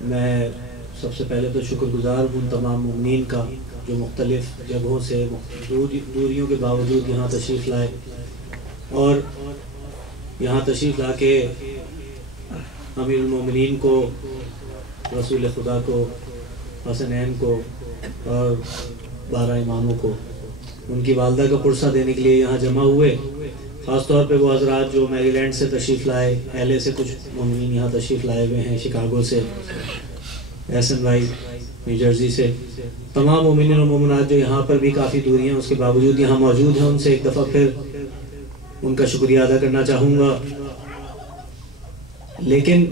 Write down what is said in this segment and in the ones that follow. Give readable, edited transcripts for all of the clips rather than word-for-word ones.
میں سب سے پہلے تو شکر گزار ہوں تمام مومنین کا جو مختلف جگہوں سے دوریوں کے باوجود یہاں تشریف لائے اور یہاں تشریف لا کے امیر المومنین کو، رسول خدا کو، حسنین کو اور 12 اماموں کو ان کی والدہ کا پرسہ دینے کے لیے یہاں جمع ہوئے۔ خاص طور پہ وہ حضرات جو میری لینڈ سے تشریف لائے، LA سے کچھ مومنین یہاں تشریف لائے ہوئے ہیں، شکاگو سے، SNY نیو جرسی سے، تمام مومنین اور مومنات جو یہاں پر بھی کافی دوری ہیں اس کے باوجود یہاں موجود ہیں، ان سے ایک دفعہ پھر ان کا شکریہ ادا کرنا چاہوں گا۔ لیکن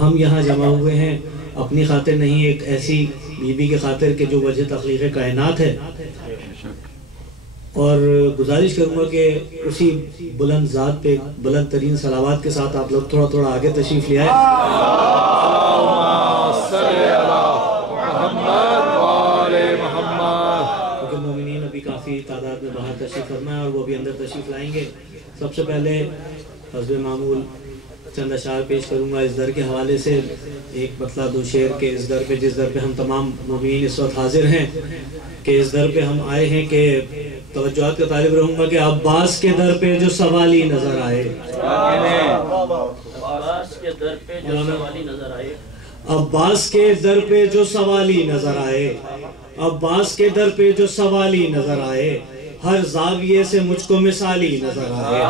ہم یہاں جمع ہوئے ہیں اپنی خاطر نہیں، ایک ایسی بیوی کی خاطر کہ جو وجہ تخلیق کائنات ہے، اور گزارش کروں گا کہ اسی بلند ذات پہ بلند ترین صلوات کے ساتھ آپ لوگ تھوڑا تھوڑا آگے تشریف لے آئے۔ کیونکہ مومنین ابھی کافی تعداد میں باہر تشریف فرما ہے اور وہ بھی اندر تشریف لائیں گے۔ سب سے پہلے حسب معمول چند اشعار پیش کروں گا اس در کے حوالے سے، ایک مطلب 2 شعر کے اس در پہ، جس در پہ ہم تمام مومنین اس وقت حاضر ہیں، کہ اس در پہ ہم آئے ہیں کہ توجہات کا طالب رہوں گا کہ عباس کے در پہ جو سوالی نظر آئے، عباس کے در پہ جو سوالی نظر آئے، عباس کے در پہ جو سوالی نظر آئے، عباس کے در پہ جو سوالی نظر آئے، ہر زاویے سے مجھ کو مثالی نظر آئے،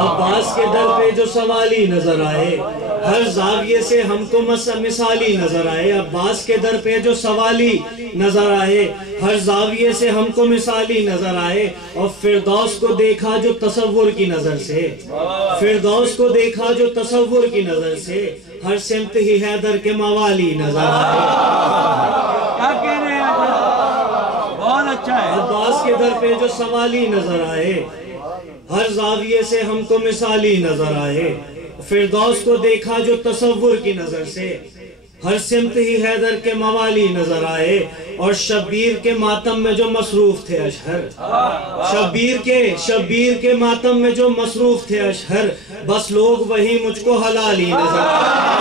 عباس کے در پہ جو سوالی نظر آئے، ہر زاویے سے ہم کو مثالی نظر آئے، عباس کے در پہ جو سوالی نظر آئے، ہر زاویے سے ہم کو مثالی نظر آئے، اور فردوس کو دیکھا جو تصور کی نظر سے، فردوس کو دیکھا جو تصور کی نظر سے، ہر سمت ہی حیدر کے موالی نظر آئے۔ عباس کے در پہ جو سوالی نظر آئے، ہر زاویے سے ہم کو مثالی نظر آئے، فردوس کو دیکھا جو تصور کی نظر سے، ہر سمت ہی حیدر کے موالی نظر آئے، اور شبیر کے ماتم میں جو مصروف تھے اشہر، شبیر کے ماتم میں جو مصروف تھے اشہر، بس لوگ وہی مجھ کو حلالی نظر آئے۔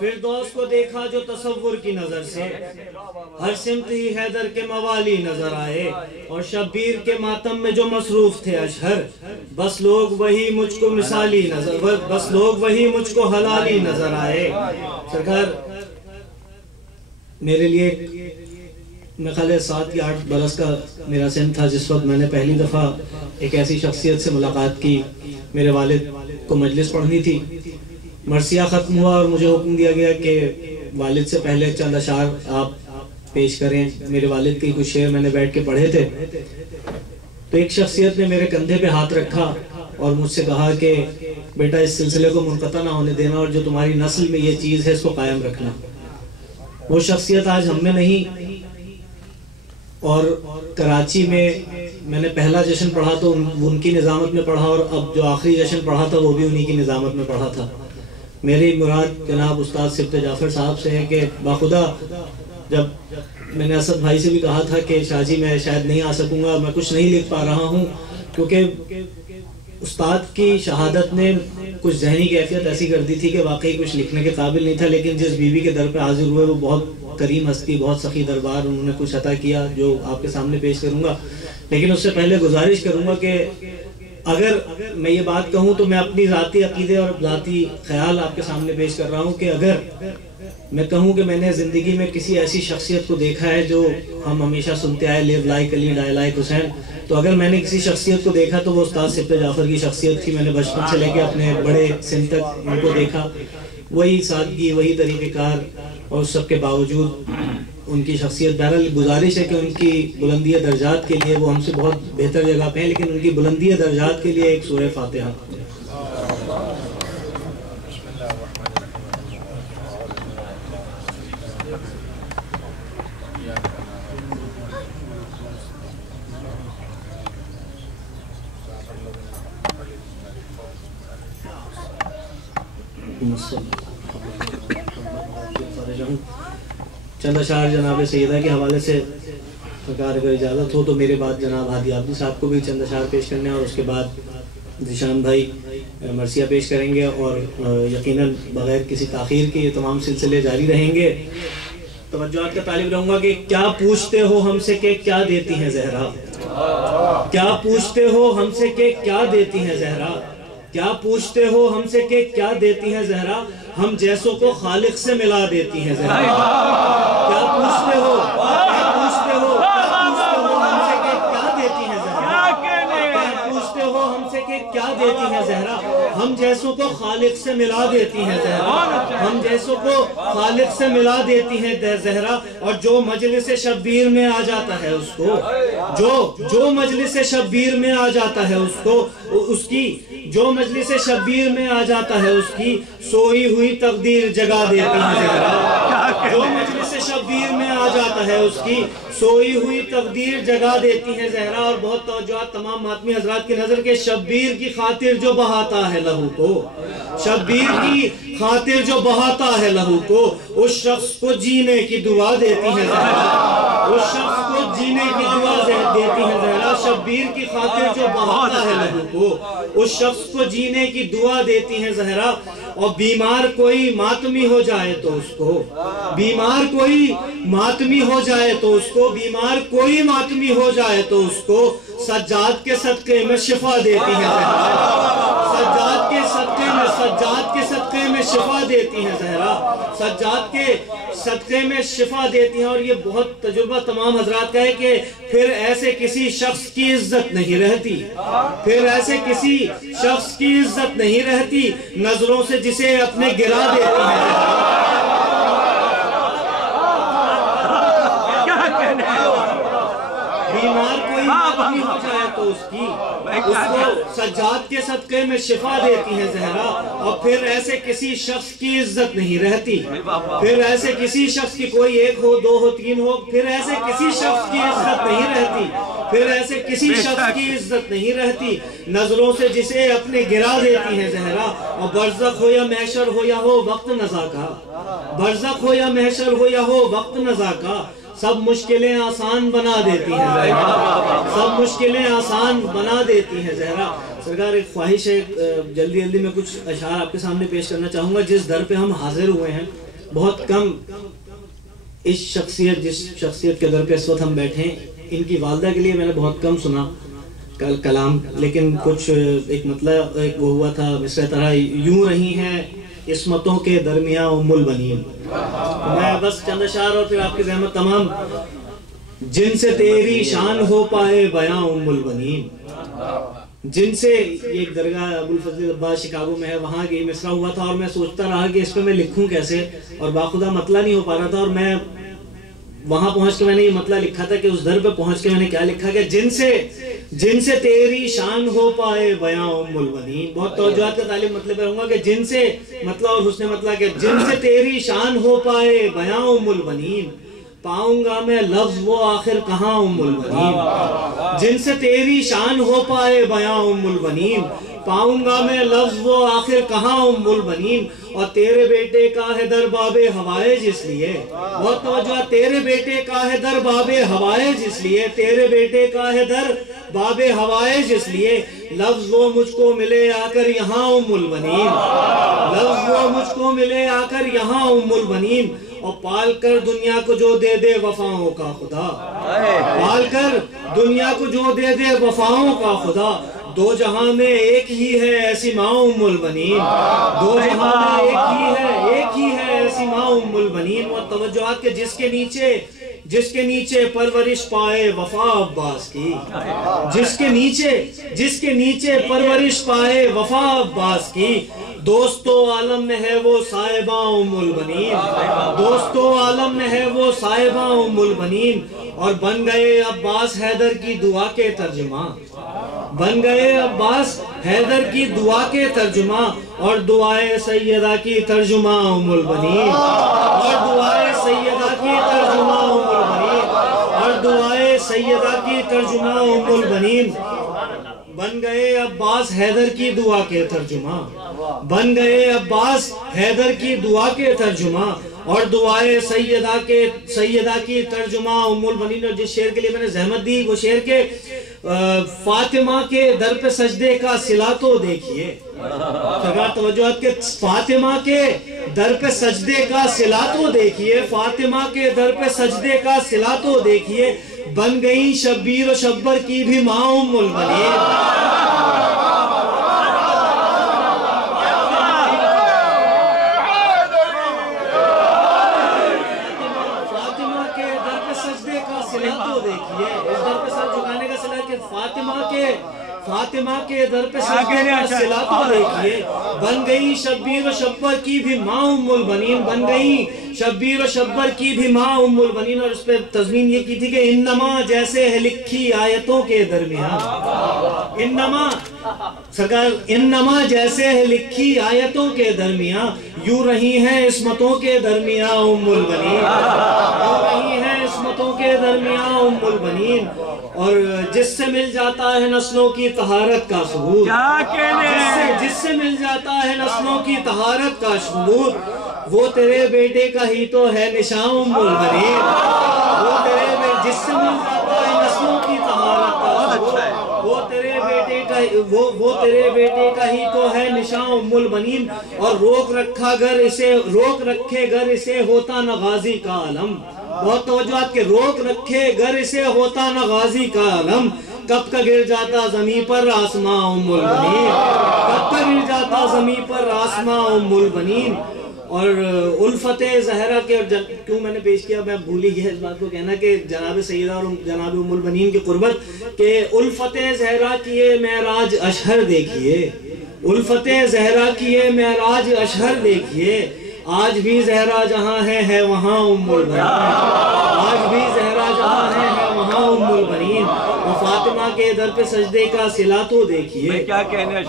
فردوس کو دیکھا جو تصور کی نظر سے، ہر سمت ہی حیدر کے موالی نظر آئے، اور شبیر کے ماتم میں جو مصروف تھے اشہر، بس لوگ وہی مجھ کو مثالی نظر، بس لوگ وہی مجھ کو حلالی نظر آئے۔ سرکار میرے لیے میں خیال 7 یا 8 برس کا میرا سن تھا جس وقت میں نے پہلی دفعہ ایک ایسی شخصیت سے ملاقات کی۔ میرے والد کو مجلس پڑھنی تھی، مرثیہ ختم ہوا اور مجھے حکم دیا گیا کہ والد سے پہلے چند اشعار آپ پیش کریں۔ میرے والد کے کچھ شعر میں نے بیٹھ کے پڑھے تھے، تو ایک شخصیت نے میرے کندھے پہ ہاتھ رکھا اور مجھ سے کہا کہ بیٹا اس سلسلے کو منقطع نہ ہونے دینا، اور جو تمہاری نسل میں یہ چیز ہے اس کو قائم رکھنا۔ وہ شخصیت آج ہم میں نہیں، اور کراچی میں نے پہلا جشن پڑھا تو ان کی نظامت میں پڑھا، اور اب جو آخری جشن پڑھا تھا وہ بھی انہی کی نظامت میں پڑھا تھا۔ میری مراد جناب استاد سبت جعفر صاحب سے ہے کہ باخدا جب میں نے اسد بھائی سے بھی کہا تھا کہ شاہ جی میں شاید نہیں آ سکوں گا، میں کچھ نہیں لکھ پا رہا ہوں، کیونکہ استاد کی شہادت نے کچھ ذہنی کیفیت ایسی کر دی تھی کہ واقعی کچھ لکھنے کے قابل نہیں تھا، لیکن جس بیوی کے در پہ حاضر ہوئے وہ بہت کریم ہستی، بہت سخی دربار، انہوں نے کچھ عطا کیا جو آپ کے سامنے پیش کروں گا۔ لیکن اس سے پہلے گزارش کروں گا کہ اگر میں یہ بات کہوں تو میں اپنی ذاتی عقیدے اور ذاتی خیال آپ کے سامنے پیش کر رہا ہوں کہ اگر میں کہوں کہ میں نے زندگی میں کسی ایسی شخصیت کو دیکھا ہے جو ہم ہمیشہ سنتے آئے، لیو لائک علی ڈائی لائک حسین، تو اگر میں نے کسی شخصیت کو دیکھا تو وہ استاد سبت جعفر کی شخصیت تھی۔ میں نے بچپن سے لے کے اپنے بڑے سن تک ان کو دیکھا، وہی سادگی، وہی طریقہ کار، اور سب کے باوجود ان کی شخصیت، بہرحال گزارش ہے کہ ان کی بلندی درجات کے لیے وہ ہم سے بہت بہتر جگہ پہ ہیں، لیکن ان کی بلندی درجات کے لیے ایک سورہ فاتحہ۔ چند اشعار جناب سیدہ کے حوالے سے سرکار اگر اجازت ہو تو میرے بعد جناب ہادی عابدی صاحب کو بھی چند اشعار پیش کرنے ہیں، اور اس کے بعد ذیشان بھائی مرثیہ پیش کریں گے، اور یقیناً بغیر کسی تاخیر کے یہ تمام سلسلے جاری رہیں گے۔ توجہات کا طالب رہوں گا کہ کیا پوچھتے ہو ہم سے کہ کیا دیتی ہیں زہرا، کیا پوچھتے ہو ہم سے کہ کیا دیتی ہیں زہرا، کیا پوچھتے ہو ہم سے کہ کیا دیتی ہیں زہرا، ہم جیسوں کو خالق سے ملا دیتی ہیں زہرا۔ کیا پوچھتے ہو کیا پوچھتے ہو ہم سے کہ کیا دیتی ہیں زہرا، کیا پوچھتے ہو ہم سے کہ کیا دیتی ہیں زہرا، ہم جیسوں کو خالق سے ملا دیتی ہیں زہرا، ہم جیسوں کو خالق سے ملا دیتی ہیں زہرا۔ اور جو مجلس شبیر میں آ جاتا ہے اس کو، جو مجلس شبیر میں آ جاتا ہے اس کو، اس کی جو مجلس شبیر میں آ جاتا ہے اس کی سوئی ہوئی تقدیر جگا دیتی ہیں زہرا، جو مجلس شبیر میں آ جاتا ہے اس کی سوئی ہوئی تقدیر جگا دیتی ہیں زہرا۔ اور بہت توجہات تمام ماتمی حضرات کی نظر کے، شبیر کی خاطر جو بہاتا ہے لہو کو، شبیر کی خاطر جو بہاتا ہے لہو کو، اس شخص کو جینے کی دعا دیتی ہیں زہرا، اس شخص کو جینے کی دعا دیتی ہیں زہرا۔ شبیر کی خاطر جو بہاتا ہے لہو کو، اس شخص کو جینے کی دعا دیتی ہیں زہرا۔ اور بیمار کوئی ماتمی ہو جائے تو اس کو، بیمار کوئی ماتمی ہو جائے تو اس کو، بیمار کوئی ماتمی ہو جائے تو اس کو سجاد کے صدقے میں شفا دیتی ہیں زہرا، سجاد کے صدقے میں شفا دیتی ہیں زہرا، سجاد کے صدقے میں شفا دیتی ہیں۔ اور یہ بہت تجربہ تمام حضرات کا ہے کہ پھر ایسے کسی شخص کی عزت نہیں رہتی، پھر ایسے کسی شخص کی عزت نہیں رہتی نظروں سے جسے اپنے گرا دیتی ہیں۔ بیمار کوئی ماتمی ہو جائے تو اس کو سجاد کے صدقے میں شفا دیتی ہے زہرا۔ اور پھر ایسے کسی شخص کی عزت نہیں رہتی، پھر ایسے کسی شخص کی، کوئی ایک ہو دو ہو تین ہو، پھر ایسے کسی شخص کی عزت نہیں رہتی، پھر ایسے کسی شخص کی عزت نہیں رہتی نظروں سے جسے اپنے گرا دیتی ہے زہرا۔ اور برزخ ہو یا محشر ہو یا ہو وقت نزا کا، برزخ ہو یا محشر ہو یا ہو وقت نزا کا، سب مشکلیں آسان بنا دیتی ہیں زہرا، سب مشکلیں آسان بنا دیتی ہیں زہرا۔ سرکار ایک خواہش ہے، جلدی جلدی میں کچھ اشعار آپ کے سامنے پیش کرنا چاہوں گا۔ جس در پہ ہم حاضر ہوئے ہیں، بہت کم جس شخصیت کے در پہ اس وقت ہم بیٹھے ہیں، ان کی والدہ کے لیے میں نے بہت کم سنا کلام، لیکن کچھ ایک مطلب ایک وہ ہوا تھا مصرع طرح، یوں رہی ہیں عصمتوں کے درمیان ام البنین۔ میں بس چند اشعار اور پھر آپ کی زحمت تمام۔ جن سے تیری شان ہو پائے بیاں ام البنین، جن سے، یہ ایک درگاہ ابو الفضل عباس شکاگو میں ہے، وہاں یہ مصرع ہوا تھا اور میں سوچتا رہا کہ اس پہ میں لکھوں کیسے، اور باخدا مطلع نہیں ہو پا رہا تھا۔ اور میں وہاں پہنچ کے میں نے یہ مطلع لکھا تھا کہ اس در پہ پہنچ کے میں نے کیا لکھا کہ جن سے تیری شان ہو پائے بیاں ام البنین۔ بہت توجہات کا طالب مطلب رہوں گا کہ جن سے مطلع اور حسن مطلع کہ جن سے تیری شان ہو پائے بیاں ام البنین، پاؤں گا میں لفظ وہ آخر کہاں ام البنین، جن سے تیری شان ہو پائے بیاں ام البنین، پاؤں گا میں لفظ وہ آخر کہاں ام البنین۔ اور تیرے بیٹے کا ہے در باب ہوائج اس لیے، بہت توجہ، تیرے بیٹے کا ہے در باب ہوائج اس لیے، تیرے بیٹے کا ہے در باب ہوائج اس لیے، لفظ وہ مجھ کو ملے آ کر یہاں ام البنین، لفظ وہ مجھ کو ملے آ کر یہاں ام البنین۔ اور پال کر دنیا کو جو دے دے وفاؤں کا خدا، پال کر دنیا کو جو دے دے وفاؤں کا خدا، دو جہاں میں ایک ہی ہے ایسی ماں ام البنین، دو جہاں میں ایک ہی ہے ایسی ماں ام البنین۔ اور توجہات کے جس کے نیچے پرورش پائے وفا عباس کی، جس کے نیچے پرورش پائے وفا عباس کی، دوستو عالم میں ہے وہ صاحبہ ام البنین، دوستو عالم میں ہے وہ صاحبہ ام البنین۔ اور بن گئے عباس حیدر کی دعا کے ترجمہ، بن گئے عباس حیدر کی دعا کے ترجمہ، اور دعائے سیدہ کی ترجمہ ام البنین، اور دعائے سیدہ کی ترجمہ ام البنین، اور دعائے سیدہ کی ترجمہ ام البنین۔ بن گئے عباس حیدر کی دعا کے ترجمہ، بن گئے عباس حیدر کی دعا کے ترجمہ، اور دعائے سیدہ کی ترجمہ ام البنین. اور جس شعر کے لیے میں نے زحمت دی وہ شعر کے فاطمہ کے در پہ سجدے کا صلہ تو دیکھیے. سرکار توجہات کے فاطمہ کے در پہ سجدے کا صلہ تو دیکھیے, فاطمہ کے در پہ سجدے کا صلہ تو دیکھیے, بن گئی شبیر و شبر کی بھی ماں ام البنین. فاطمہ کے در پہ سجدے کا صلہ تو دیکھیے, بن گئی شبیر و شبر کی بھی ماں ام البنین, بن گئی شبیر و شبر کی بھی ماں ام البنین. اور اس پہ تضمین یہ کی تھی کہ انما جیسے ہے لکھی آیتوں کے درمیان, انما سرکار انما جیسے ہے لکھی آیتوں کے درمیان, یوں رہی ہیں عصمتوں کے درمیان ام البنین, یوں رہی ہیں عصمتوں کے درمیان ام البنین. اور جس سے مل جاتا ہے نسلوں کی طہارت کا ثبوت, جس سے مل جاتا ہے نسلوں کی طہارت کا ثبوت, وہ تیرے بیٹے کا ہی تو ہے نشان ام البنین. وہ تیرے جس سے مل جاتا ہے نسلوں کی طہارت کا ثبوت, وہ تیرے بیٹے کا ہی تو ہے نشان ام البنین. اور روک رکھے گر اسے ہوتا نہ غازی کا علم. بہت توجہات کے روک رکھے گر اسے ہوتا نہ غازی کا علم, کب کا گر جاتا زمین پر آسماں ام البنین, کب کا گر جاتا زمین پر آسماں ام البنین. اور الفت زہرا کے, کیوں میں نے پیش کیا میں بھول ہی گیا اس بات کو کہنا کہ جناب سیدہ اور جناب ام البنین کی قربت, کہ الفت زہرا کیے معراج اشہر دیکھیے, الفت زہرا کیے معراج اشہر دیکھیے, آج بھی زہرا جہاں ہے وہاں ام البنین, آج بھی زہرا جہاں ہے وہاں ام البنین. اور فاطمہ کے در پہ سجدے کا صلہ تو دیکھیے,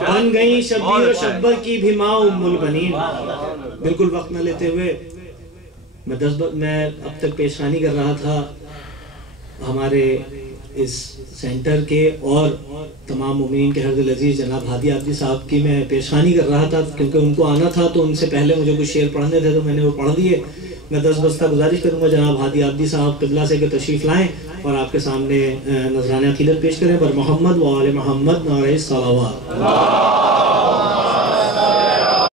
بن گئی شبیر و شبر کی بھی ماں ام البنین. بالکل وقت نہ لیتے ہوئے میں اب تک پیشانی کر رہا تھا ہمارے اس سینٹر کے اور تمام مومنین کے حرد العزیز جناب ہادی عابدی صاحب کی میں پیشانی کر رہا تھا, کیونکہ ان کو آنا تھا تو ان سے پہلے مجھے کچھ شعر پڑھنے تھے تو میں نے وہ پڑھ دیے. میں دس بستہ گزارش کروں گا جناب ہادی عابدی صاحب قبلہ سے کہ تشریف لائیں اور آپ کے سامنے نذرانہ عقیدت پیش کریں. بر محمد و آل محمد نعرہ صلوات.